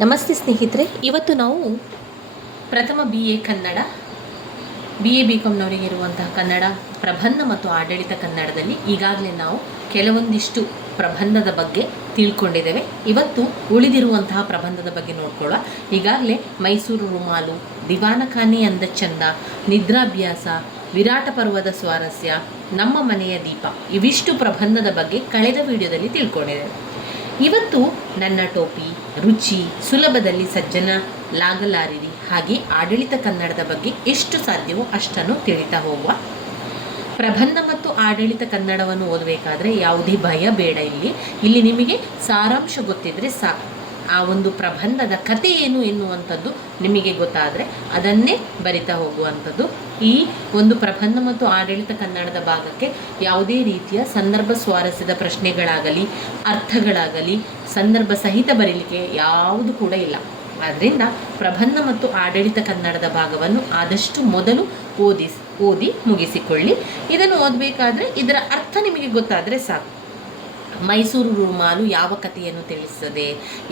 ನಮಸ್ತೆ ಸ್ನೇಹಿತರೆ, ಇವತ್ತು ನಾವು ಪ್ರಥಮ BA ಕನ್ನಡ BA BComನವರಿಗೆ ಇರುವಂತಹ ಕನ್ನಡ ಪ್ರಬಂಧ ಮತ್ತು ಆಡಳಿತ ಕನ್ನಡದಲ್ಲಿ ಈಗಾಗಲೇ ನಾವು ಕೆಲವೊಂದಿಷ್ಟು ಪ್ರಬಂಧದ ಬಗ್ಗೆ ತಿಳ್ಕೊಂಡಿದ್ದೇವೆ. ಇವತ್ತು ಉಳಿದಿರುವಂತಹ ಪ್ರಬಂಧದ ಬಗ್ಗೆ ನೋಡ್ಕೊಳ್ಳೋ. ಈಗಾಗಲೇ ಮೈಸೂರು ರುಮಾಲು, ದಿವಾನಖಾನೆ ಅಂದ ಚಂದ, ನಿದ್ರಾಭ್ಯಾಸ, ವಿರಾಟ ಪರ್ವದ ಸ್ವಾರಸ್ಯ, ನಮ್ಮ ಮನೆಯ ದೀಪ ಇವಿಷ್ಟು ಪ್ರಬಂಧದ ಬಗ್ಗೆ ಕಳೆದ ವಿಡಿಯೋದಲ್ಲಿ ತಿಳ್ಕೊಂಡಿದ್ದೇವೆ. ಇವತ್ತು ನನ್ನ ಟೋಪಿ, ರುಚಿ, ಸುಲಭದಲ್ಲಿ ಸಜ್ಜನಲಾಗಲಾರಿರಿ ಹಾಗೆ ಆಡಳಿತ ಕನ್ನಡದ ಬಗ್ಗೆ ಎಷ್ಟು ಸಾಧ್ಯವೋ ಅಷ್ಟನ್ನು ತಿಳಿತಾ ಹೋಗುವ. ಪ್ರಬಂಧ ಮತ್ತು ಆಡಳಿತ ಕನ್ನಡವನ್ನು ಓದಬೇಕಾದ್ರೆ ಯಾವುದೇ ಭಯ ಬೇಡ. ಇಲ್ಲಿ ನಿಮಗೆ ಸಾರಾಂಶ ಗೊತ್ತಿದ್ರೆ ಸಾಕು. ಆ ಒಂದು ಪ್ರಬಂಧದ ಕತೆ ಏನು ಎನ್ನುವಂಥದ್ದು ನಿಮಗೆ ಗೊತ್ತಾದರೆ ಅದನ್ನೇ ಬರಿತಾ ಹೋಗುವಂಥದ್ದು. ಈ ಒಂದು ಪ್ರಬಂಧ ಮತ್ತು ಆಡಳಿತ ಕನ್ನಡದ ಭಾಗಕ್ಕೆ ಯಾವುದೇ ರೀತಿಯ ಸಂದರ್ಭ ಸ್ವಾರಸ್ಯದ ಪ್ರಶ್ನೆಗಳಾಗಲಿ, ಅರ್ಥಗಳಾಗಲಿ, ಸಂದರ್ಭ ಸಹಿತ ಬರೀಲಿಕ್ಕೆ ಯಾವುದು ಕೂಡ ಇಲ್ಲ. ಆದ್ದರಿಂದ ಪ್ರಬಂಧ ಮತ್ತು ಆಡಳಿತ ಕನ್ನಡದ ಭಾಗವನ್ನು ಆದಷ್ಟು ಮೊದಲು ಓದಿ ಮುಗಿಸಿಕೊಳ್ಳಿ. ಇದನ್ನು ಓದಬೇಕಾದ್ರೆ ಇದರ ಅರ್ಥ ನಿಮಗೆ ಗೊತ್ತಾದರೆ ಸಾಕು. ಮೈಸೂರು ರುಮಾಲು ಯಾವ ಕಥೆಯನ್ನು ತಿಳಿಸ್ತದೆ,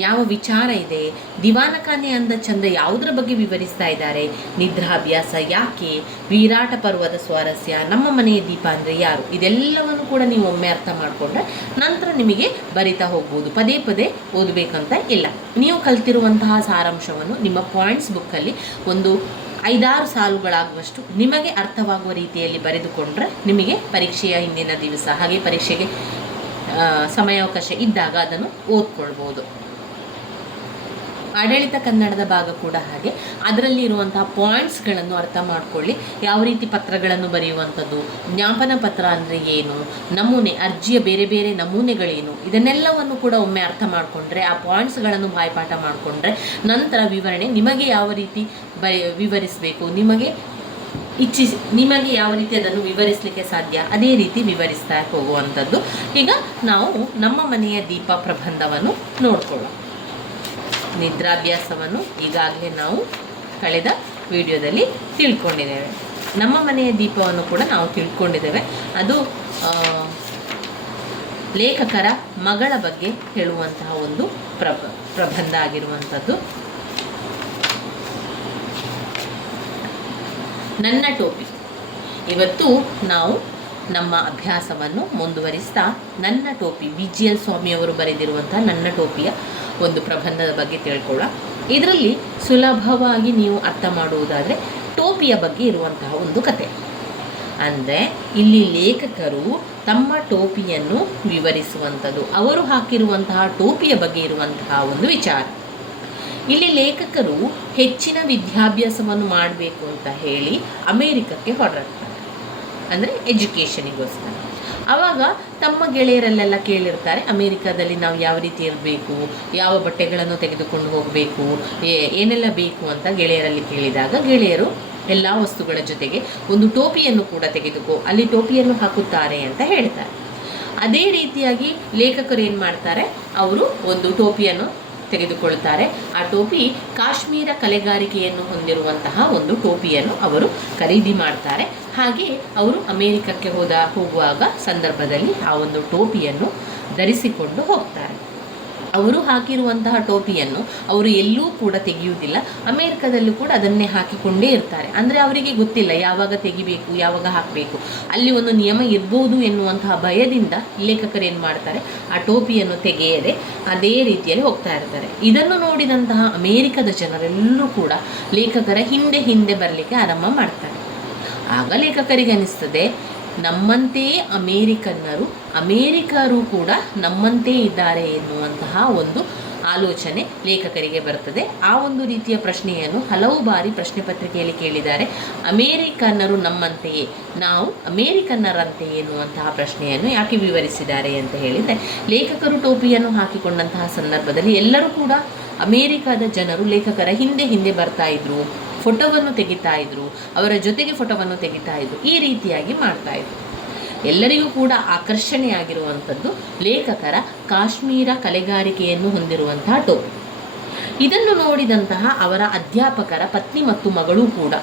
ಯಾವ ವಿಚಾರ ಇದೆ, ದಿವಾನಖಾನೆ ಅಂದ ಚಂದ ಯಾವುದರ ಬಗ್ಗೆ ವಿವರಿಸ್ತಾ ಇದ್ದಾರೆ, ನಿದ್ರಾಭ್ಯಾಸ ಯಾಕೆ, ವಿರಾಟ ಪರ್ವದ ಸ್ವಾರಸ್ಯ, ನಮ್ಮ ಮನೆಯ ದೀಪ ಅಂದರೆ ಯಾರು, ಇದೆಲ್ಲವನ್ನು ಕೂಡ ನೀವು ಒಮ್ಮೆ ಅರ್ಥ ಮಾಡಿಕೊಂಡ್ರೆ ನಂತರ ನಿಮಗೆ ಬರಿತಾ ಹೋಗ್ಬೋದು. ಪದೇ ಪದೇ ಓದಬೇಕಂತ ಇಲ್ಲ. ನೀವು ಕಲ್ತಿರುವಂತಹ ಸಾರಾಂಶವನ್ನು ನಿಮ್ಮ ಪಾಯಿಂಟ್ಸ್ ಬುಕ್ಕಲ್ಲಿ ಒಂದು 5-6 ಸಾಲುಗಳಾಗುವಷ್ಟು ನಿಮಗೆ ಅರ್ಥವಾಗುವ ರೀತಿಯಲ್ಲಿ ಬರೆದುಕೊಂಡ್ರೆ ನಿಮಗೆ ಪರೀಕ್ಷೆಯ ಹಿಂದಿನ ದಿವಸ ಹಾಗೆ ಪರೀಕ್ಷೆಗೆ ಸಮಯಾವಕಾಶ ಇದ್ದಾಗ ಅದನ್ನು ಓದ್ಕೊಳ್ಬೋದು. ಆಡಳಿತ ಕನ್ನಡದ ಭಾಗ ಕೂಡ ಹಾಗೆ. ಅದರಲ್ಲಿ ಇರುವಂತಹ ಪಾಯಿಂಟ್ಸ್ಗಳನ್ನು ಅರ್ಥ ಮಾಡ್ಕೊಳ್ಳಿ. ಯಾವ ರೀತಿ ಪತ್ರಗಳನ್ನು ಬರೆಯುವಂಥದ್ದು, ಜ್ಞಾಪನ ಪತ್ರ ಅಂದರೆ ಏನು, ನಮೂನೆ, ಅರ್ಜಿಯ ಬೇರೆ ಬೇರೆ ನಮೂನೆಗಳೇನು, ಇದನ್ನೆಲ್ಲವನ್ನು ಕೂಡ ಒಮ್ಮೆ ಅರ್ಥ ಮಾಡಿಕೊಂಡ್ರೆ, ಆ ಪಾಯಿಂಟ್ಸ್ಗಳನ್ನು ಬಾಯ್ಪಾಠ ಮಾಡಿಕೊಂಡ್ರೆ ನಂತರ ವಿವರಣೆ ನಿಮಗೆ ಯಾವ ರೀತಿ ವಿವರಿಸಬೇಕು, ನಿಮಗೆ ಯಾವ ರೀತಿ ಅದನ್ನು ವಿವರಿಸಲಿಕ್ಕೆ ಸಾಧ್ಯ ಅದೇ ರೀತಿ ವಿವರಿಸ್ತಾ ಹೋಗುವಂಥದ್ದು. ಈಗ ನಾವು ನಮ್ಮ ಮನೆಯ ದೀಪ ಪ್ರಬಂಧವನ್ನು ನೋಡ್ಕೊಳ್ಳೋಣ. ನಿದ್ರಾಭ್ಯಾಸವನ್ನು ಈಗಾಗಲೇ ನಾವು ಕಳೆದ ವಿಡಿಯೋದಲ್ಲಿ ತಿಳ್ಕೊಂಡಿದ್ದೇವೆ. ನಮ್ಮ ಮನೆಯ ದೀಪವನ್ನು ಕೂಡ ನಾವು ತಿಳ್ಕೊಂಡಿದ್ದೇವೆ. ಅದು ಲೇಖಕರ ಮಗಳ ಬಗ್ಗೆ ಹೇಳುವಂತಹ ಒಂದು ಪ್ರಬಂಧ ಆಗಿರುವಂಥದ್ದು. ನನ್ನ ಟೋಪಿ. ಇವತ್ತು ನಾವು ನಮ್ಮ ಅಭ್ಯಾಸವನ್ನು ಮುಂದುವರಿಸ್ತಾ ನನ್ನ ಟೋಪಿ, BGL ಸ್ವಾಮಿಯವರು ಬರೆದಿರುವಂತಹ ನನ್ನ ಟೋಪಿಯ ಒಂದು ಪ್ರಬಂಧದ ಬಗ್ಗೆ ತಿಳ್ಕೊಳ್ಳೋಣ. ಇದರಲ್ಲಿ ಸುಲಭವಾಗಿ ನೀವು ಅರ್ಥ ಮಾಡುವುದಾದರೆ ಟೋಪಿಯ ಬಗ್ಗೆ ಇರುವಂತಹ ಒಂದು ಕತೆ. ಅಂದರೆ ಇಲ್ಲಿ ಲೇಖಕರು ತಮ್ಮ ಟೋಪಿಯನ್ನು ವಿವರಿಸುವಂಥದ್ದು, ಅವರು ಹಾಕಿರುವಂತಹ ಟೋಪಿಯ ಬಗ್ಗೆ ಇರುವಂತಹ ಒಂದು ವಿಚಾರ. ಇಲ್ಲಿ ಲೇಖಕರು ಹೆಚ್ಚಿನ ವಿದ್ಯಾಭ್ಯಾಸವನ್ನು ಮಾಡಬೇಕು ಅಂತ ಹೇಳಿ ಅಮೇರಿಕಕ್ಕೆ ಹೊರಡ್ತಾರೆ, ಅಂದರೆ ಎಜುಕೇಷನಿಗೋಸ್ಕರ. ಆವಾಗ ತಮ್ಮ ಗೆಳೆಯರಲ್ಲೆಲ್ಲ ಕೇಳಿರ್ತಾರೆ, ಅಮೇರಿಕಾದಲ್ಲಿ ನಾವು ಯಾವ ರೀತಿ ಇರಬೇಕು, ಯಾವ ಬಟ್ಟೆಗಳನ್ನು ತೆಗೆದುಕೊಂಡು ಹೋಗಬೇಕು, ಏನೆಲ್ಲ ಬೇಕು ಅಂತ ಗೆಳೆಯರಲ್ಲಿ ಕೇಳಿದಾಗ ಗೆಳೆಯರು ಎಲ್ಲ ವಸ್ತುಗಳ ಜೊತೆಗೆ ಒಂದು ಟೋಪಿಯನ್ನು ಕೂಡ ತೆಗೆದುಕೋ, ಅಲ್ಲಿ ಟೋಪಿಯನ್ನು ಹಾಕುತ್ತಾರೆ ಅಂತ ಹೇಳ್ತಾರೆ. ಅದೇ ರೀತಿಯಾಗಿ ಲೇಖಕರು ಏನು ಮಾಡ್ತಾರೆ, ಅವರು ಒಂದು ಟೋಪಿಯನ್ನು ತೆಗೆದುಕೊಳ್ತಾರೆ. ಆ ಟೋಪಿ ಕಾಶ್ಮೀರ ಕಲೆಗಾರಿಕೆಯನ್ನು ಹೊಂದಿರುವಂತಹ ಒಂದು ಟೋಪಿಯನ್ನು ಅವರು ಖರೀದಿ ಮಾಡ್ತಾರೆ. ಹಾಗೆ ಅವರು ಅಮೇರಿಕಕ್ಕೆ ಹೋಗುವಾಗ ಸಂದರ್ಭದಲ್ಲಿ ಆ ಒಂದು ಟೋಪಿಯನ್ನು ಧರಿಸಿಕೊಂಡು ಹೋಗ್ತಾರೆ. ಅವರು ಹಾಕಿರುವಂತಹ ಟೋಪಿಯನ್ನು ಅವರು ಎಲ್ಲೂ ಕೂಡ ತೆಗೆಯುವುದಿಲ್ಲ. ಅಮೇರಿಕದಲ್ಲೂ ಕೂಡ ಅದನ್ನೇ ಹಾಕಿಕೊಂಡೇ ಇರ್ತಾರೆ. ಅಂದರೆ ಅವರಿಗೆ ಗೊತ್ತಿಲ್ಲ ಯಾವಾಗ ತೆಗಿಬೇಕು, ಯಾವಾಗ ಹಾಕಬೇಕು, ಅಲ್ಲಿ ಒಂದು ನಿಯಮ ಇರ್ಬೋದು ಎನ್ನುವಂತಹ ಭಯದಿಂದ ಲೇಖಕರು ಏನು ಮಾಡ್ತಾರೆ, ಆ ಟೋಪಿಯನ್ನು ತೆಗೆಯದೆ ಅದೇ ರೀತಿಯಲ್ಲಿ ಹೋಗ್ತಾ ಇರ್ತಾರೆ. ಇದನ್ನು ನೋಡಿದಂತಹ ಅಮೇರಿಕದ ಜನರೆಲ್ಲರೂ ಕೂಡ ಲೇಖಕರ ಹಿಂದೆ ಬರಲಿಕ್ಕೆ ಆರಂಭ ಮಾಡ್ತಾರೆ. ಆಗ ಲೇಖಕರಿಗೆ ಅನಿಸ್ತದೆ, ನಮ್ಮಂತೆಯೇ ಅಮೇರಿಕರು ಕೂಡ ನಮ್ಮಂತೆ ಇದ್ದಾರೆ ಎನ್ನುವಂತಹ ಒಂದು ಆಲೋಚನೆ ಲೇಖಕರಿಗೆ ಬರ್ತದೆ. ಆ ಒಂದು ರೀತಿಯ ಪ್ರಶ್ನೆಯನ್ನು ಹಲವು ಬಾರಿ ಪ್ರಶ್ನೆ ಪತ್ರಿಕೆಯಲ್ಲಿ ಕೇಳಿದ್ದಾರೆ. ಅಮೇರಿಕನ್ನರು ನಮ್ಮಂತೆಯೇ, ನಾವು ಅಮೇರಿಕನ್ನರಂತೆಯೇ ಎನ್ನುವಂತಹ ಪ್ರಶ್ನೆಯನ್ನು ಯಾಕೆ ವಿವರಿಸಿದ್ದಾರೆ ಅಂತ ಹೇಳಿದರೆ, ಲೇಖಕರು ಟೋಪಿಯನ್ನು ಹಾಕಿಕೊಂಡಂತಹ ಸಂದರ್ಭದಲ್ಲಿ ಎಲ್ಲರೂ ಕೂಡ ಅಮೇರಿಕಾದ ಜನರು ಲೇಖಕರ ಹಿಂದೆ ಬರ್ತಾ ಇದ್ರು, ಫೋಟೋವನ್ನು ತೆಗಿತಾ ಇದ್ರು, ಅವರ ಜೊತೆಗೆ ಫೋಟೋವನ್ನು ತೆಗಿತಾ ಇದ್ರು, ಈ ರೀತಿಯಾಗಿ ಮಾಡ್ತಾ ಇದ್ರು. ಎಲ್ಲರಿಗೂ ಕೂಡ ಆಕರ್ಷಣೆಯಾಗಿರುವಂಥದ್ದು ಲೇಖಕರ ಕಾಶ್ಮೀರ ಕಲೆಗಾರಿಕೆಯನ್ನು ಹೊಂದಿರುವಂತಹ ಟೋಪಿ. ಇದನ್ನು ನೋಡಿದಂತಹ ಅವರ ಅಧ್ಯಾಪಕರ ಪತ್ನಿ ಮತ್ತು ಮಗಳೂ ಕೂಡ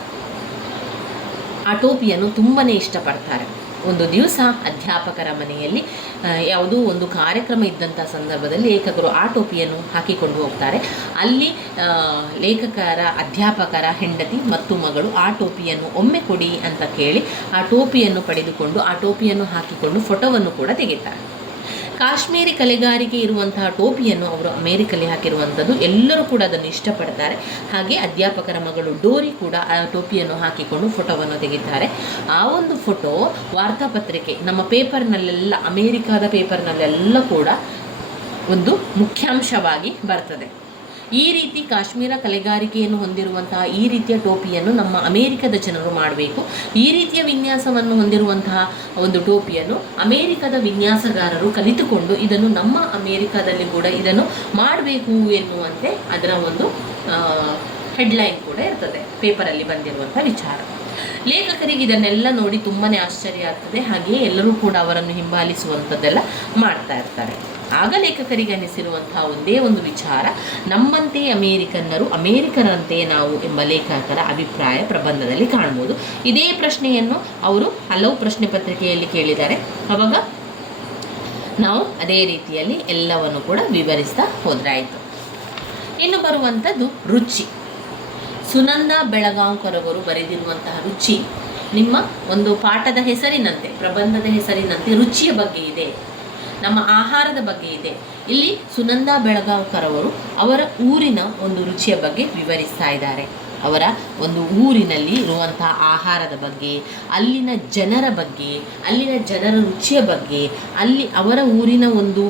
ಆ ಟೋಪಿಯನ್ನು ತುಂಬನೇ ಇಷ್ಟಪಡ್ತಾರೆ. ಒಂದು ದಿವಸ ಅಧ್ಯಾಪಕರ ಮನೆಯಲ್ಲಿ ಯಾವುದೋ ಒಂದು ಕಾರ್ಯಕ್ರಮ ಇದ್ದಂಥ ಸಂದರ್ಭದಲ್ಲಿ ಲೇಖಕರು ಆ ಟೋಪಿಯನ್ನು ಹಾಕಿಕೊಂಡು ಹೋಗ್ತಾರೆ. ಅಲ್ಲಿ ಅಧ್ಯಾಪಕರ ಹೆಂಡತಿ ಮತ್ತು ಮಗಳು ಆ ಟೋಪಿಯನ್ನು ಒಮ್ಮೆ ಕೊಡಿ ಅಂತ ಕೇಳಿ ಆ ಟೋಪಿಯನ್ನು ಪಡೆದುಕೊಂಡು ಆ ಟೋಪಿಯನ್ನು ಹಾಕಿಕೊಂಡು ಫೋಟೋವನ್ನು ಕೂಡ ತೆಗಿತಾರೆ. ಕಾಶ್ಮೀರಿ ಕಲೆಗಾರಿಕೆ ಇರುವಂತಹ ಟೋಪಿಯನ್ನು ಅವರು ಅಮೇರಿಕಲ್ಲಿ ಹಾಕಿರುವಂಥದ್ದು. ಎಲ್ಲರೂ ಕೂಡ ಅದನ್ನು ಇಷ್ಟಪಡ್ತಾರೆ. ಹಾಗೆ ಅಧ್ಯಾಪಕರ ಮಗಳು ಡೋರಿ ಕೂಡ ಆ ಟೋಪಿಯನ್ನು ಹಾಕಿಕೊಂಡು ಫೋಟೋವನ್ನು ತೆಗಿತಾರೆ. ಆ ಒಂದು ಫೋಟೋ ವಾರ್ತಾಪತ್ರಿಕೆ ನಮ್ಮ ಪೇಪರ್ನಲ್ಲೆಲ್ಲ, ಅಮೇರಿಕಾದ ಪೇಪರ್ನಲ್ಲೆಲ್ಲ ಕೂಡ ಒಂದು ಮುಖ್ಯಾಂಶವಾಗಿ ಬರ್ತದೆ. ಈ ರೀತಿ ಕಾಶ್ಮೀರ ಕಲೆಗಾರಿಕೆಯನ್ನು ಹೊಂದಿರುವಂತಹ ಈ ರೀತಿಯ ಟೋಪಿಯನ್ನು ನಮ್ಮ ಅಮೇರಿಕದ ಜನರು ಮಾಡಬೇಕು. ಈ ರೀತಿಯ ವಿನ್ಯಾಸವನ್ನು ಹೊಂದಿರುವಂತಹ ಒಂದು ಟೋಪಿಯನ್ನು ಅಮೇರಿಕದ ವಿನ್ಯಾಸಗಾರರು ಕಲಿತುಕೊಂಡು ಇದನ್ನು ನಮ್ಮ ಅಮೇರಿಕಾದಲ್ಲಿ ಕೂಡ ಇದನ್ನು ಮಾಡಬೇಕು ಎನ್ನುವಂತೆ ಅದರ ಒಂದು ಹೆಡ್ಲೈನ್ ಕೂಡ ಇರ್ತದೆ, ಪೇಪರಲ್ಲಿ ಬಂದಿರುವಂಥ ವಿಚಾರ. ಲೇಖಕರಿಗೆ ಇದನ್ನೆಲ್ಲ ನೋಡಿ ತುಂಬಾ ಆಶ್ಚರ್ಯ ಆಗ್ತದೆ. ಹಾಗೆಯೇ ಎಲ್ಲರೂ ಕೂಡ ಅವರನ್ನು ಹಿಂಬಾಲಿಸುವಂಥದ್ದೆಲ್ಲ ಮಾಡ್ತಾ ಇರ್ತಾರೆ. ಆಗ ಲೇಖಕರಿಗೆ ಅನಿಸಿರುವಂತಹ ಒಂದೇ ಒಂದು ವಿಚಾರ, ನಮ್ಮಂತೆ ಅಮೇರಿಕನ್ನರು, ಅಮೇರಿಕರಂತೆ ನಾವು ಎಂಬ ಲೇಖಕರ ಅಭಿಪ್ರಾಯ ಪ್ರಬಂಧದಲ್ಲಿ ಕಾಣ್ಬೋದು. ಇದೇ ಪ್ರಶ್ನೆಯನ್ನು ಅವರು ಹಲವು ಪ್ರಶ್ನೆ ಪತ್ರಿಕೆಯಲ್ಲಿ ಕೇಳಿದ್ದಾರೆ. ಆವಾಗ ನಾವು ಅದೇ ರೀತಿಯಲ್ಲಿ ಎಲ್ಲವನ್ನು ಕೂಡ ವಿವರಿಸ್ತಾ ಹೋದ್ರಾಯಿತು. ಇನ್ನು ಬರುವಂಥದ್ದು ರುಚಿ. ಸುನಂದಾ ಬೆಳಗಾಂವ್ಕರ್ ಅವರು ಬರೆದಿರುವಂತಹ ರುಚಿ ನಿಮ್ಮ ಒಂದು ಪಾಠದ ಹೆಸರಿನಂತೆ, ಪ್ರಬಂಧದ ಹೆಸರಿನಂತೆ ರುಚಿಯ ಬಗ್ಗೆ ಇದೆ, ನಮ್ಮ ಆಹಾರದ ಬಗ್ಗೆ ಇದೆ. ಇಲ್ಲಿ ಸುನಂದಾ ಬೆಳಗಾಂವ್ಕರ್ ಅವರು ಅವರ ಊರಿನ ಒಂದು ರುಚಿಯ ಬಗ್ಗೆ ವಿವರಿಸ್ತಾ ಇದ್ದಾರೆ. ಅವರ ಒಂದು ಊರಿನಲ್ಲಿ ಇರುವಂತಹ ಆಹಾರದ ಬಗ್ಗೆ, ಅಲ್ಲಿನ ಜನರ ಬಗ್ಗೆ, ಅಲ್ಲಿನ ಜನರ ರುಚಿಯ ಬಗ್ಗೆ, ಅಲ್ಲಿ ಅವರ ಊರಿನ ಒಂದು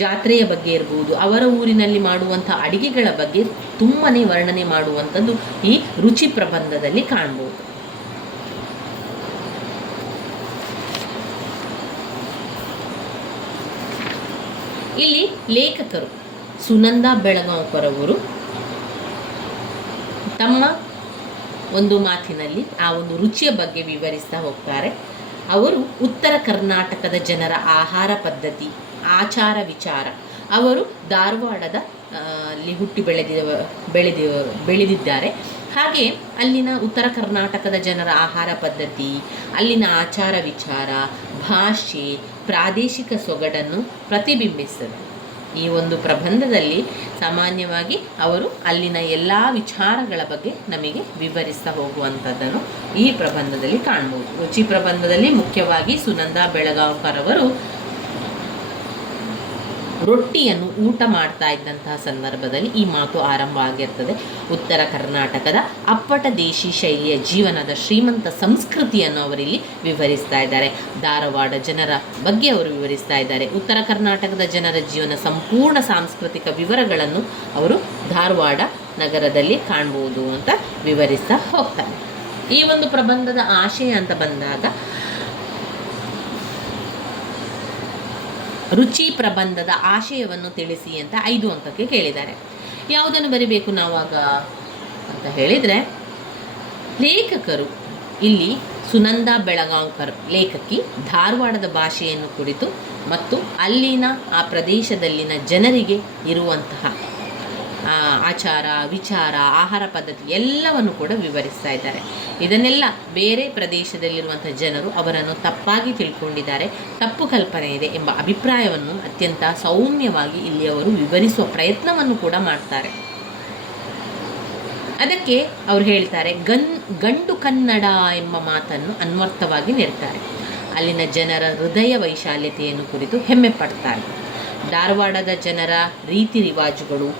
ಜಾತ್ರೆಯ ಬಗ್ಗೆ ಇರ್ಬೋದು, ಅವರ ಊರಿನಲ್ಲಿ ಮಾಡುವಂಥ ಅಡಿಗೆಗಳ ಬಗ್ಗೆ ತುಂಬಾ ವರ್ಣನೆ ಮಾಡುವಂಥದ್ದು ಈ ರುಚಿ ಪ್ರಬಂಧದಲ್ಲಿ ಕಾಣ್ಬೋದು. ಇಲ್ಲಿ ಲೇಖಕರು ಸುನಂದಾ ಬೆಳಗಾಂವ್ಕರ್ ಅವರು ತಮ್ಮ ಒಂದು ಮಾತಿನಲ್ಲಿ ಆ ಒಂದು ರುಚಿಯ ಬಗ್ಗೆ ವಿವರಿಸ್ತಾ ಹೋಗ್ತಾರೆ. ಅವರು ಉತ್ತರ ಕರ್ನಾಟಕದ ಜನರ ಆಹಾರ ಪದ್ಧತಿ, ಆಚಾರ ವಿಚಾರ, ಅವರು ಧಾರವಾಡದ ಅಲ್ಲಿ ಹುಟ್ಟಿ ಬೆಳೆದಿದ್ದಾರೆ. ಹಾಗೆ ಅಲ್ಲಿನ ಉತ್ತರ ಕರ್ನಾಟಕದ ಜನರ ಆಹಾರ ಪದ್ಧತಿ, ಅಲ್ಲಿನ ಆಚಾರ ವಿಚಾರ, ಭಾಷೆ, ಪ್ರಾದೇಶಿಕ ಸೊಗಡನ್ನು ಪ್ರತಿಬಿಂಬಿಸ್ತದೆ. ಈ ಒಂದು ಪ್ರಬಂಧದಲ್ಲಿ ಸಾಮಾನ್ಯವಾಗಿ ಅವರು ಅಲ್ಲಿನ ಎಲ್ಲ ವಿಚಾರಗಳ ಬಗ್ಗೆ ನಮಗೆ ವಿವರಿಸ್ತಾ ಹೋಗುವಂಥದ್ದನ್ನು ಈ ಪ್ರಬಂಧದಲ್ಲಿ ಕಾಣ್ಬೋದು. ರುಚಿ ಪ್ರಬಂಧದಲ್ಲಿ ಮುಖ್ಯವಾಗಿ ಸುನಂದಾ ಬೆಳಗಾಂವ್ಕರ್ ಅವರು ರೊಟ್ಟಿಯನ್ನು ಊಟ ಮಾಡ್ತಾ ಇದ್ದಂತಹ ಸಂದರ್ಭದಲ್ಲಿ ಈ ಮಾತು ಆರಂಭ ಆಗಿರ್ತದೆ. ಉತ್ತರ ಕರ್ನಾಟಕದ ಅಪ್ಪಟ ದೇಶಿ ಶೈಲಿಯ ಜೀವನದ ಶ್ರೀಮಂತ ಸಂಸ್ಕೃತಿಯನ್ನು ಅವರಿಲ್ಲಿ ವಿವರಿಸ್ತಾ ಇದ್ದಾರೆ. ಧಾರವಾಡ ಜನರ ಬಗ್ಗೆ ಅವರು ವಿವರಿಸ್ತಾ ಇದ್ದಾರೆ. ಉತ್ತರ ಕರ್ನಾಟಕದ ಜನರ ಜೀವನ ಸಂಪೂರ್ಣ ಸಾಂಸ್ಕೃತಿಕ ವಿವರಗಳನ್ನು ಅವರು ಧಾರವಾಡ ನಗರದಲ್ಲಿ ಕಾಣ್ಬೋದು ಅಂತ ವಿವರಿಸ್ತಾ ಹೋಗ್ತಾರೆ. ಈ ಒಂದು ಪ್ರಬಂಧದ ಆಶಯ ಅಂತ ಬಂದಾಗ ರುಚಿ ಪ್ರಬಂಧದ ಆಶಯವನ್ನು ತಿಳಿಸಿ ಅಂತ 5 ಅಂಕಕ್ಕೆ ಕೇಳಿದ್ದಾರೆ. ಯಾವುದನ್ನು ಬರಿಬೇಕು ನಾವಾಗ ಅಂತ ಹೇಳಿದರೆ, ಲೇಖಕರು ಇಲ್ಲಿ ಸುನಂದಾ ಬೆಳಗಾಂವ್ಕರ್ ಲೇಖಕಿ ಧಾರವಾಡದ ಭಾಷೆಯನ್ನು ಕುರಿತು ಮತ್ತು ಅಲ್ಲಿನ ಆ ಪ್ರದೇಶದಲ್ಲಿನ ಜನರಿಗೆ ಇರುವಂತಹ ಆಚಾರ ವಿಚಾರ, ಆಹಾರ ಪದ್ಧತಿ ಎಲ್ಲವನ್ನು ಕೂಡ ವಿವರಿಸ್ತಾ ಇದ್ದಾರೆ. ಇದನ್ನೆಲ್ಲ ಬೇರೆ ಪ್ರದೇಶದಲ್ಲಿರುವಂಥ ಜನರು ಅವರನ್ನು ತಪ್ಪಾಗಿ ತಿಳ್ಕೊಂಡಿದ್ದಾರೆ, ತಪ್ಪು ಕಲ್ಪನೆ ಇದೆ ಎಂಬ ಅಭಿಪ್ರಾಯವನ್ನು ಅತ್ಯಂತ ಸೌಮ್ಯವಾಗಿ ಇಲ್ಲಿ ಅವರು ವಿವರಿಸುವ ಪ್ರಯತ್ನವನ್ನು ಕೂಡ ಮಾಡ್ತಾರೆ. ಅದಕ್ಕೆ ಅವರು ಹೇಳ್ತಾರೆ, ಗಂಡು ಕನ್ನಡ ಎಂಬ ಮಾತನ್ನು ಅನ್ವರ್ಥವಾಗಿ ನೀಡ್ತಾರೆ. ಅಲ್ಲಿನ ಜನರ ಹೃದಯ ವೈಶಾಲ್ಯತೆಯನ್ನು ಕುರಿತು ಹೆಮ್ಮೆ ಪಡ್ತಾರೆ. ಧಾರವಾಡದ ಜನರ ರೀತಿ ರಿವಾಜುಗಳು,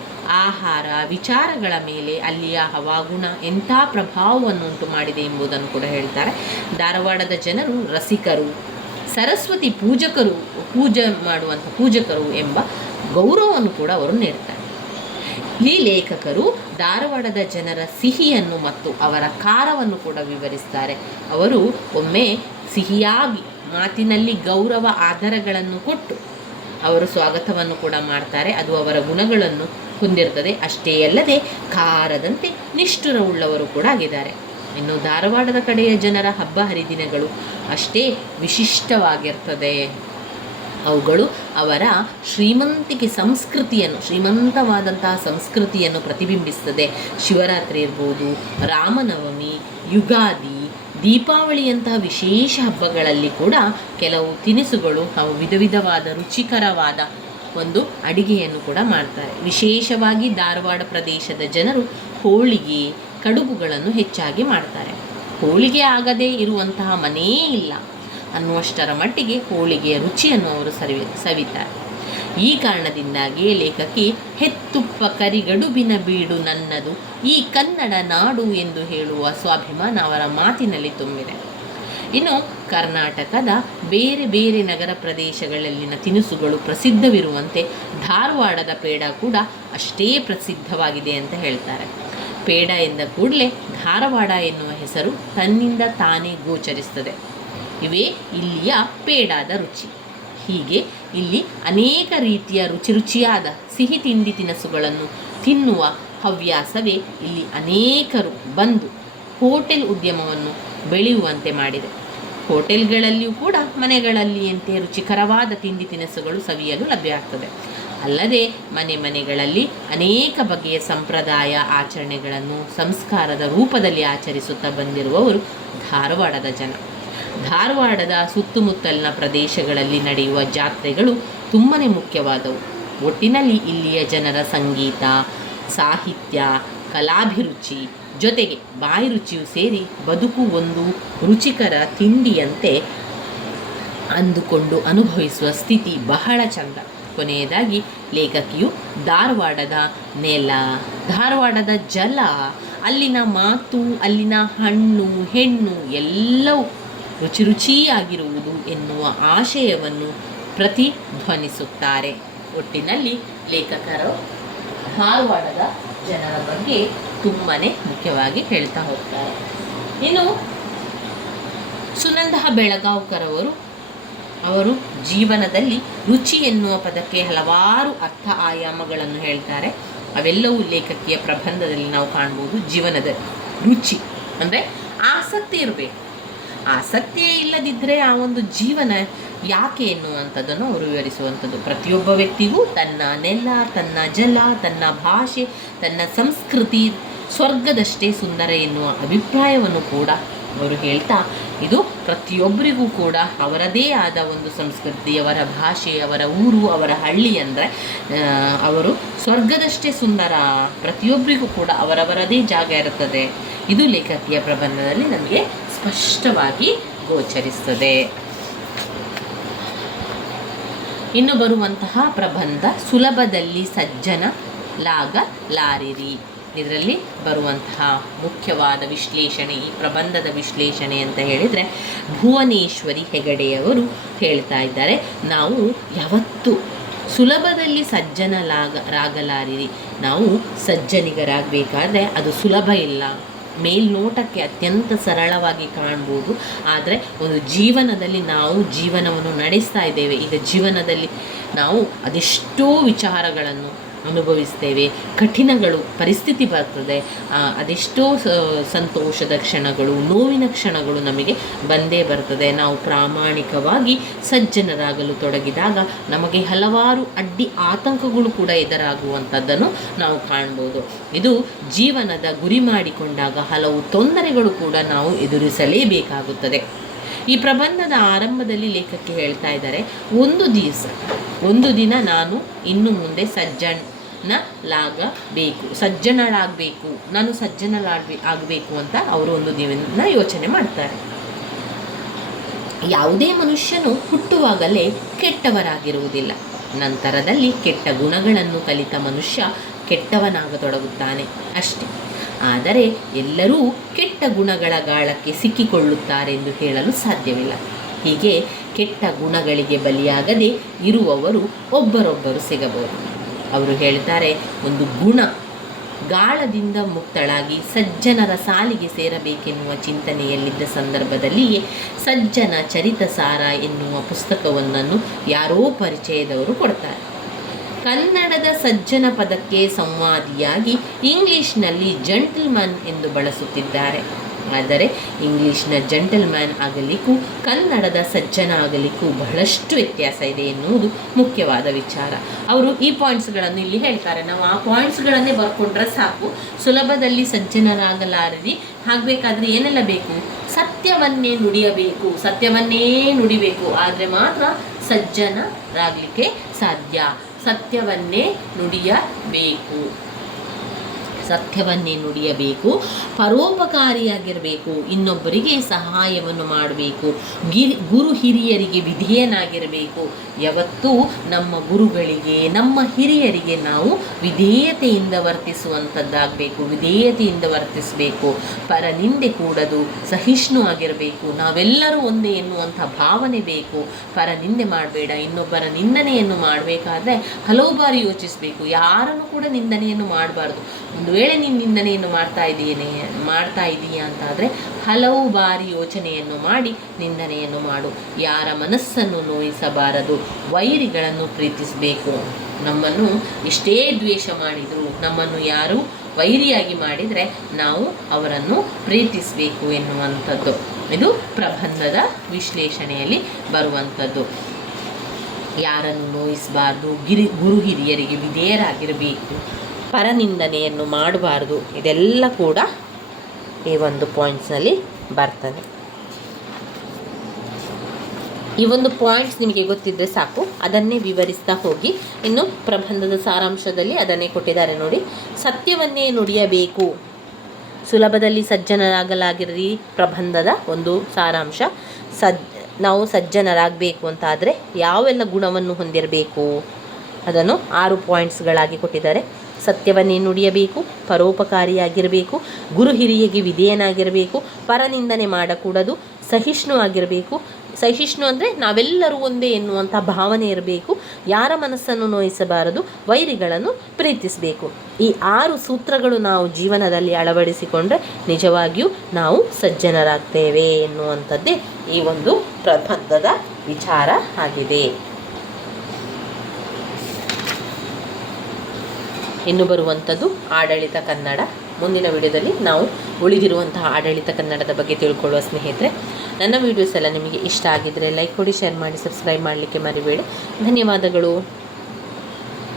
ಆಹಾರ ವಿಚಾರಗಳ ಮೇಲೆ ಅಲ್ಲಿಯ ಹವಾಗುಣ ಎಂಥ ಪ್ರಭಾವವನ್ನು ಉಂಟು ಮಾಡಿದೆ ಎಂಬುದನ್ನು ಕೂಡ ಹೇಳ್ತಾರೆ. ಧಾರವಾಡದ ಜನರು ರಸಿಕರು, ಸರಸ್ವತಿ ಪೂಜೆ ಮಾಡುವಂಥ ಪೂಜಕರು ಎಂಬ ಗೌರವವನ್ನು ಕೂಡ ಅವರು ನೀಡ್ತಾರೆ. ಈ ಲೇಖಕರು ಧಾರವಾಡದ ಜನರ ಸಿಹಿಯನ್ನು ಮತ್ತು ಅವರ ಖಾರವನ್ನು ಕೂಡ ವಿವರಿಸ್ತಾರೆ. ಅವರು ಒಮ್ಮೆ ಸಿಹಿಯಾಗಿ ಮಾತಿನಲ್ಲಿ ಗೌರವ ಆಧಾರಗಳನ್ನು ಕೊಟ್ಟು ಅವರು ಸ್ವಾಗತವನ್ನು ಕೂಡ ಮಾಡ್ತಾರೆ. ಅದು ಅವರ ಗುಣಗಳನ್ನು ಹೊಂದಿರ್ತದೆ. ಅಷ್ಟೇ ಅಲ್ಲದೆ ಖಾರದಂತೆ ನಿಷ್ಠುರವುಳ್ಳವರು ಕೂಡ ಆಗಿದ್ದಾರೆ. ಇನ್ನು ಧಾರವಾಡದ ಕಡೆಯ ಜನರ ಹಬ್ಬ ಹರಿದಿನಗಳು ಅಷ್ಟೇ ವಿಶಿಷ್ಟವಾಗಿರ್ತದೆ. ಅವುಗಳು ಅವರ ಶ್ರೀಮಂತವಾದಂತಹ ಸಂಸ್ಕೃತಿಯನ್ನು ಪ್ರತಿಬಿಂಬಿಸ್ತದೆ. ಶಿವರಾತ್ರಿ ಇರ್ಬೋದು, ರಾಮನವಮಿ, ಯುಗಾದಿ, ದೀಪಾವಳಿಯಂತಹ ವಿಶೇಷ ಹಬ್ಬಗಳಲ್ಲಿ ಕೂಡ ಕೆಲವು ತಿನಿಸುಗಳು ಹಾಗೂ ವಿಧ ವಿಧವಾದ ರುಚಿಕರವಾದ ಒಂದು ಅಡಿಗೆಯನ್ನು ಕೂಡ ಮಾಡ್ತಾರೆ. ವಿಶೇಷವಾಗಿ ಧಾರವಾಡ ಪ್ರದೇಶದ ಜನರು ಹೋಳಿಗೆ ಕಡುಬುಗಳನ್ನು ಹೆಚ್ಚಾಗಿ ಮಾಡ್ತಾರೆ. ಹೋಳಿಗೆ ಆಗದೇ ಇರುವಂತಹ ಮನೆಯೇ ಇಲ್ಲ ಅನ್ನುವಷ್ಟರ ಮಟ್ಟಿಗೆ ಹೋಳಿಗೆಯ ರುಚಿಯನ್ನು ಅವರು ಸವಿತಾರೆ. ಈ ಕಾರಣದಿಂದಾಗಿ ಲೇಖಕಿ ಹೆತ್ತುಪ್ಪ ಕರಿಗಡುಬಿನ ಬೀಡು ನನ್ನದು ಈ ಕನ್ನಡ ನಾಡು ಎಂದು ಹೇಳುವ ಸ್ವಾಭಿಮಾನ ಅವರ ಮಾತಿನಲ್ಲಿ ತುಂಬಿದೆ. ಇನ್ನು ಕರ್ನಾಟಕದ ಬೇರೆ ಬೇರೆ ನಗರ ಪ್ರದೇಶಗಳಲ್ಲಿನ ತಿನಿಸುಗಳು ಪ್ರಸಿದ್ಧವಿರುವಂತೆ ಧಾರವಾಡದ ಪೇಡ ಕೂಡ ಅಷ್ಟೇ ಪ್ರಸಿದ್ಧವಾಗಿದೆ ಅಂತ ಹೇಳ್ತಾರೆ. ಪೇಡ ಎಂದ ಕೂಡಲೇ ಧಾರವಾಡ ಎನ್ನುವ ಹೆಸರು ತನ್ನಿಂದ ತಾನೇ ಗೋಚರಿಸುತ್ತದೆ. ಇವೇ ಇಲ್ಲಿಯ ಪೇಡಾದ ರುಚಿ. ಹೀಗೆ ಇಲ್ಲಿ ಅನೇಕ ರೀತಿಯ ರುಚಿಯಾದ ಸಿಹಿ ತಿಂಡಿ ತಿನಿಸುಗಳನ್ನು ತಿನ್ನುವ ಹವ್ಯಾಸವೇ ಇಲ್ಲಿ ಅನೇಕರು ಬಂದು ಹೋಟೆಲ್ ಉದ್ಯಮವನ್ನು ಬೆಳೆಯುವಂತೆ ಮಾಡಿದೆ. ಹೋಟೆಲ್ಗಳಲ್ಲಿಯೂ ಕೂಡ ಮನೆಗಳಲ್ಲಿಯಂತೆ ರುಚಿಕರವಾದ ತಿಂಡಿ ತಿನಿಸುಗಳು ಸವಿಯಲು ಲಭ್ಯ ಆಗ್ತದೆ. ಅಲ್ಲದೆ ಮನೆಗಳಲ್ಲಿ ಅನೇಕ ಬಗೆಯ ಸಂಪ್ರದಾಯ ಆಚರಣೆಗಳನ್ನು ಸಂಸ್ಕಾರದ ರೂಪದಲ್ಲಿ ಆಚರಿಸುತ್ತಾ ಬಂದಿರುವವರು ಧಾರವಾಡದ ಜನ. ಧಾರವಾಡದ ಸುತ್ತಮುತ್ತಲಿನ ಪ್ರದೇಶಗಳಲ್ಲಿ ನಡೆಯುವ ಜಾತ್ರೆಗಳು ತುಂಬಾ ಮುಖ್ಯವಾದವು. ಒಟ್ಟಿನಲ್ಲಿ ಇಲ್ಲಿಯ ಜನರ ಸಂಗೀತ, ಸಾಹಿತ್ಯ, ಕಲಾಭಿರುಚಿ ಜೊತೆಗೆ ಬಾಯಿ ರುಚಿಯೂ ಸೇರಿ ಬದುಕು ಒಂದು ರುಚಿಕರ ತಿಂಡಿಯಂತೆ ಅಂದುಕೊಂಡು ಅನುಭವಿಸುವ ಸ್ಥಿತಿ ಬಹಳ ಚಂದ. ಕೊನೆಯದಾಗಿ ಲೇಖಕಿಯು ಧಾರವಾಡದ ನೆಲ, ಧಾರವಾಡದ ಜಲ, ಅಲ್ಲಿನ ಮಾತು, ಅಲ್ಲಿನ ಹಣ್ಣು ಹೆಣ್ಣು ಎಲ್ಲವೂ ರುಚಿಯಾಗಿರುವುದು ಎನ್ನುವ ಆಶಯವನ್ನು ಪ್ರತಿಧ್ವನಿಸುತ್ತಾರೆ. ಒಟ್ಟಿನಲ್ಲಿ ಲೇಖಕರು ಧಾರವಾಡದ ಜನರ ಬಗ್ಗೆ ತುಂಬಾ ಮುಖ್ಯವಾಗಿ ಹೇಳ್ತಾ ಹೋಗ್ತಾರೆ. ಇನ್ನು ಸುನಂದ ಬೆಳಗಾವ್ಕರ್ ಅವರು ಜೀವನದಲ್ಲಿ ರುಚಿ ಎನ್ನುವ ಪದಕ್ಕೆ ಹಲವಾರು ಅರ್ಥ ಆಯಾಮಗಳನ್ನು ಹೇಳ್ತಾರೆ. ಅವೆಲ್ಲವೂ ಲೇಖಕಿಯ ಪ್ರಬಂಧದಲ್ಲಿ ನಾವು ಕಾಣ್ಬೋದು. ಜೀವನದ ರುಚಿ ಅಂದರೆ ಆಸಕ್ತಿ ಇರಬೇಕು. ಆಸಕ್ತಿಯೇ ಇಲ್ಲದಿದ್ದರೆ ಆ ಒಂದು ಜೀವನ ಯಾಕೆ ಎನ್ನುವಂಥದ್ದನ್ನು ಅವರು ವಿವರಿಸುವಂಥದ್ದು. ಪ್ರತಿಯೊಬ್ಬ ವ್ಯಕ್ತಿಗೂ ತನ್ನ ನೆಲ, ತನ್ನ ಜಲ, ತನ್ನ ಭಾಷೆ, ತನ್ನ ಸಂಸ್ಕೃತಿ ಸ್ವರ್ಗದಷ್ಟೇ ಸುಂದರ ಎನ್ನುವ ಅಭಿಪ್ರಾಯವನ್ನು ಕೂಡ ಅವರು ಹೇಳ್ತಾ, ಇದು ಪ್ರತಿಯೊಬ್ಬರಿಗೂ ಕೂಡ ಅವರದೇ ಆದ ಒಂದು ಸಂಸ್ಕೃತಿ, ಅವರ ಭಾಷೆ, ಅವರ ಊರು, ಅವರ ಹಳ್ಳಿ ಅಂದರೆ ಅವರು ಸ್ವರ್ಗದಷ್ಟೇ ಸುಂದರ, ಪ್ರತಿಯೊಬ್ಬರಿಗೂ ಕೂಡ ಅವರವರದೇ ಜಾಗ ಇರುತ್ತದೆ. ಇದು ಲೇಖಕಿಯ ಪ್ರಬಂಧದಲ್ಲಿ ನಮಗೆ ಸ್ಪಷ್ಟವಾಗಿ ಗೋಚರಿಸುತ್ತದೆ. ಇನ್ನು ಬರುವಂತಹ ಪ್ರಬಂಧ ಸುಲಭದಲ್ಲಿ ಸಜ್ಜನಲಾಗಲಾರಿರಿ. ಇದರಲ್ಲಿ ಬರುವಂತಹ ಮುಖ್ಯವಾದ ವಿಶ್ಲೇಷಣೆ, ಈ ಪ್ರಬಂಧದ ವಿಶ್ಲೇಷಣೆ ಅಂತ ಹೇಳಿದರೆ ಭುವನೇಶ್ವರಿ ಹೆಗಡೆಯವರು ಹೇಳ್ತಾ ಇದ್ದಾರೆ, ನಾವು ಯಾವತ್ತೂ ಸುಲಭದಲ್ಲಿ ಸಜ್ಜನರಾಗಲಾರಿರಿ. ನಾವು ಸಜ್ಜನಿಗರಾಗಬೇಕಾದ್ರೆ ಅದು ಸುಲಭ ಇಲ್ಲ. ಮೇಲ್ನೋಟಕ್ಕೆ ಅತ್ಯಂತ ಸರಳವಾಗಿ ಕಾಣ್ಬೋದು, ಆದರೆ ಒಂದು ಜೀವನದಲ್ಲಿ ನಾವು ಜೀವನವನ್ನು ನಡೆಸ್ತಾ ಇದ್ದೇವೆ. ಈಗ ಜೀವನದಲ್ಲಿ ನಾವು ಅದೆಷ್ಟೋ ವಿಚಾರಗಳನ್ನು ಅನುಭವಿಸ್ತೇವೆ, ಕಠಿಣಗಳು ಪರಿಸ್ಥಿತಿ ಬರ್ತದೆ, ಅದೆಷ್ಟೋ ಸಂತೋಷದ ಕ್ಷಣಗಳು, ನೋವಿನ ಕ್ಷಣಗಳು ನಮಗೆ ಬಂದೇ ಬರ್ತದೆ. ನಾವು ಪ್ರಾಮಾಣಿಕವಾಗಿ ಸಜ್ಜನರಾಗಲು ತೊಡಗಿದಾಗ ನಮಗೆ ಹಲವಾರು ಅಡ್ಡಿ ಆತಂಕಗಳು ಕೂಡ ಎದುರಾಗುವಂಥದ್ದನ್ನು ನಾವು ಕಾಣ್ಬೋದು. ಇದು ಜೀವನದ ಗುರಿ ಮಾಡಿಕೊಂಡಾಗ ಹಲವು ತೊಂದರೆಗಳು ಕೂಡ ನಾವು ಎದುರಿಸಲೇಬೇಕಾಗುತ್ತದೆ. ಈ ಪ್ರಬಂಧದ ಆರಂಭದಲ್ಲಿ ಲೇಖಕಿ ಹೇಳ್ತಾ ಇದ್ದಾರೆ, ಒಂದು ದಿನ ನಾನು ಇನ್ನು ಮುಂದೆ ಸಜ್ಜನಳಾಗಬೇಕು ಅಂತ ಅವರು ಒಂದು ದಿನ ಯೋಚನೆ ಮಾಡ್ತಾರೆ. ಯಾವುದೇ ಮನುಷ್ಯನು ಹುಟ್ಟುವಾಗಲೇ ಕೆಟ್ಟವರಾಗಿರುವುದಿಲ್ಲ. ನಂತರದಲ್ಲಿ ಕೆಟ್ಟ ಗುಣಗಳನ್ನು ಕಲಿತ ಮನುಷ್ಯ ಕೆಟ್ಟವನಾಗತೊಡಗುತ್ತಾನೆ ಅಷ್ಟೇ. ಆದರೆ ಎಲ್ಲರೂ ಕೆಟ್ಟ ಗುಣಗಳ ಗಾಳಕ್ಕೆ ಸಿಕ್ಕಿಕೊಳ್ಳುತ್ತಾರೆಂದು ಹೇಳಲು ಸಾಧ್ಯವಿಲ್ಲ. ಹೀಗೆ ಕೆಟ್ಟ ಗುಣಗಳಿಗೆ ಬಲಿಯಾಗದೆ ಇರುವವರು ಒಬ್ಬರೊಬ್ಬರು ಸಿಗಬಹುದು. ಅವರು ಹೇಳ್ತಾರೆ, ಒಂದು ಗುಣ ಗಾಳದಿಂದ ಮುಕ್ತಳಾಗಿ ಸಜ್ಜನರ ಸಾಲಿಗೆ ಸೇರಬೇಕೆನ್ನುವ ಚಿಂತನೆಯಲ್ಲಿದ್ದ ಸಂದರ್ಭದಲ್ಲಿಯೇ ಸಜ್ಜನ ಚರಿತಸಾರ ಎನ್ನುವ ಪುಸ್ತಕವೊಂದನ್ನು ಯಾರೋ ಪರಿಚಯದವರು ಕೊಡ್ತಾರೆ. ಕನ್ನಡದ ಸಜ್ಜನ ಪದಕ್ಕೆ ಸಂವಾದಿಯಾಗಿ ಇಂಗ್ಲಿಷ್ನಲ್ಲಿ ಜೆಂಟಲ್ಮನ್ ಎಂದು ಬಳಸುತ್ತಿದ್ದಾರೆ. ಆದರೆ ಇಂಗ್ಲೀಷ್ನ ಜೆಂಟಲ್ಮ್ಯಾನ್ ಆಗಲಿಕ್ಕೂ ಕನ್ನಡದ ಸಜ್ಜನ ಆಗಲಿಕ್ಕೂ ಬಹಳಷ್ಟು ವ್ಯತ್ಯಾಸ ಇದೆ ಎನ್ನುವುದು ಮುಖ್ಯವಾದ ವಿಚಾರ. ಅವರು ಈ ಪಾಯಿಂಟ್ಸ್ಗಳನ್ನು ಇಲ್ಲಿ ಹೇಳ್ತಾರೆ. ನಾವು ಆ ಪಾಯಿಂಟ್ಸ್ಗಳನ್ನೇ ಬರ್ಕೊಂಡ್ರೆ ಸಾಕು. ಸುಲಭದಲ್ಲಿ ಸಜ್ಜನರಾಗಲಾರದಿ ಆಗಬೇಕಾದ್ರೆ ಏನೆಲ್ಲ ಬೇಕು? ಸತ್ಯವನ್ನೇ ನುಡಿಯಬೇಕು, ಸತ್ಯವನ್ನೇ ನುಡಿಬೇಕು. ಆದರೆ ಮಾತ್ರ ಸಜ್ಜನರಾಗಲಿಕ್ಕೆ ಸಾಧ್ಯ. ಸತ್ಯವನ್ನೇ ನುಡಿಯಬೇಕು, ಸತ್ಯವನ್ನೇ ನುಡಿಯಬೇಕು, ಪರೋಪಕಾರಿಯಾಗಿರಬೇಕು, ಇನ್ನೊಬ್ಬರಿಗೆ ಸಹಾಯವನ್ನು ಮಾಡಬೇಕು, ಗುರು ಹಿರಿಯರಿಗೆ ವಿಧೇಯನಾಗಿರಬೇಕು. ಯಾವತ್ತೂ ನಮ್ಮ ಗುರುಗಳಿಗೆ, ನಮ್ಮ ಹಿರಿಯರಿಗೆ ನಾವು ವಿಧೇಯತೆಯಿಂದ ವರ್ತಿಸುವಂಥದ್ದಾಗಬೇಕು, ವಿಧೇಯತೆಯಿಂದ ವರ್ತಿಸಬೇಕು. ಪರನಿಂದೆ ಕೂಡದು, ಸಹಿಷ್ಣು ಆಗಿರಬೇಕು. ನಾವೆಲ್ಲರೂ ಒಂದೇ ಎನ್ನುವಂಥ ಭಾವನೆ ಬೇಕು. ಪರನಿಂದೆ ಮಾಡಬೇಡ. ಇನ್ನೊಬ್ಬರ ನಿಂದನೆಯನ್ನು ಮಾಡಬೇಕಾದ್ರೆ ಹಲವು ಬಾರಿ ಯೋಚಿಸಬೇಕು. ಯಾರನ್ನು ಕೂಡ ನಿಂದನೆಯನ್ನು ಮಾಡಬಾರ್ದು. ಒಂದು ವೇಳೆ ನೀನು ನಿಂದನೆಯನ್ನು ಮಾಡ್ತಾ ಇದೀಯಾ ಅಂತಾದರೆ ಹಲವು ಬಾರಿ ಯೋಚನೆಯನ್ನು ಮಾಡಿ ನಿಂದನೆಯನ್ನು ಮಾಡು. ಯಾರ ಮನಸ್ಸನ್ನು ನೋಯಿಸಬಾರದು, ವೈರಿಗಳನ್ನು ಪ್ರೀತಿಸಬೇಕು. ನಮ್ಮನ್ನು ಎಷ್ಟೇ ದ್ವೇಷ ಮಾಡಿದರೂ, ನಮ್ಮನ್ನು ಯಾರು ವೈರಿಯಾಗಿ ಮಾಡಿದರೆ ನಾವು ಅವರನ್ನು ಪ್ರೀತಿಸಬೇಕು ಎನ್ನುವಂಥದ್ದು ಇದು ಪ್ರಬಂಧದ ವಿಶ್ಲೇಷಣೆಯಲ್ಲಿ ಬರುವಂಥದ್ದು. ಯಾರನ್ನು ನೋಯಿಸಬಾರ್ದು, ಗುರು ಹಿರಿಯರಿಗೆ ವಿಧೇಯರಾಗಿರಬೇಕು, ಪರನಿಂದನೆಯನ್ನು ಮಾಡಬಾರ್ದು. ಇದೆಲ್ಲ ಕೂಡ ಈ ಒಂದು ಪಾಯಿಂಟ್ಸ್ನಲ್ಲಿ ಬರ್ತದೆ. ಈ ಒಂದು ಪಾಯಿಂಟ್ಸ್ ನಿಮಗೆ ಗೊತ್ತಿದ್ದರೆ ಸಾಕು, ಅದನ್ನೇ ವಿವರಿಸ್ತಾ ಹೋಗಿ. ಇನ್ನು ಪ್ರಬಂಧದ ಸಾರಾಂಶದಲ್ಲಿ ಅದನ್ನೇ ಕೊಟ್ಟಿದ್ದಾರೆ ನೋಡಿ. ಸತ್ಯವನ್ನೇ ನುಡಿಯಬೇಕು, ಸುಲಭದಲ್ಲಿ ಸಜ್ಜನರಾಗಲಾಗಿರಿ ಪ್ರಬಂಧದ ಒಂದು ಸಾರಾಂಶ. ನಾವು ಸಜ್ಜನರಾಗಬೇಕು ಅಂತಾದರೆ ಯಾವೆಲ್ಲ ಗುಣವನ್ನು ಹೊಂದಿರಬೇಕು ಅದನ್ನು 6 ಪಾಯಿಂಟ್ಸ್ಗಳಾಗಿ ಕೊಟ್ಟಿದ್ದಾರೆ. ಸತ್ಯವನ್ನೇ ನುಡಿಯಬೇಕು, ಪರೋಪಕಾರಿಯಾಗಿರಬೇಕು, ಗುರು ಹಿರಿಯರಿಗೆ ವಿಧೇಯನಾಗಿರಬೇಕು, ಪರನಿಂದನೆ ಮಾಡಕೂಡದು, ಸಹಿಷ್ಣು ಆಗಿರಬೇಕು. ಸಹಿಷ್ಣು ಅಂದರೆ ನಾವೆಲ್ಲರೂ ಒಂದೇ ಎನ್ನುವಂಥ ಭಾವನೆ ಇರಬೇಕು. ಯಾರ ಮನಸ್ಸನ್ನು ನೋಯಿಸಬಾರದು, ವೈರಿಗಳನ್ನು ಪ್ರೀತಿಸಬೇಕು. ಈ 6 ಸೂತ್ರಗಳು ನಾವು ಜೀವನದಲ್ಲಿ ಅಳವಡಿಸಿಕೊಂಡ್ರೆ ನಿಜವಾಗಿಯೂ ನಾವು ಸಜ್ಜನರಾಗ್ತೇವೆ ಎನ್ನುವಂಥದ್ದೇ ಈ ಒಂದು ಪ್ರಬಂಧದ ವಿಚಾರ ಆಗಿದೆ. ಇನ್ನು ಬರುವಂಥದ್ದು ಆಡಳಿತ ಕನ್ನಡ. ಮುಂದಿನ ವಿಡಿಯೋದಲ್ಲಿ ನಾವು ಉಳಿದಿರುವಂತಹ ಆಡಳಿತ ಕನ್ನಡದ ಬಗ್ಗೆ ತಿಳ್ಕೊಳ್ಳುವ ಸ್ನೇಹಿತರೆ. ನನ್ನ ವಿಡಿಯೋಸ್ ಎಲ್ಲ ನಿಮಗೆ ಇಷ್ಟ ಆಗಿದ್ದರೆ ಲೈಕ್ ಕೊಡಿ, ಶೇರ್ ಮಾಡಿ, ಸಬ್ಸ್ಕ್ರೈಬ್ ಮಾಡಲಿಕ್ಕೆ ಮರಿಬೇಡಿ. ಧನ್ಯವಾದಗಳು.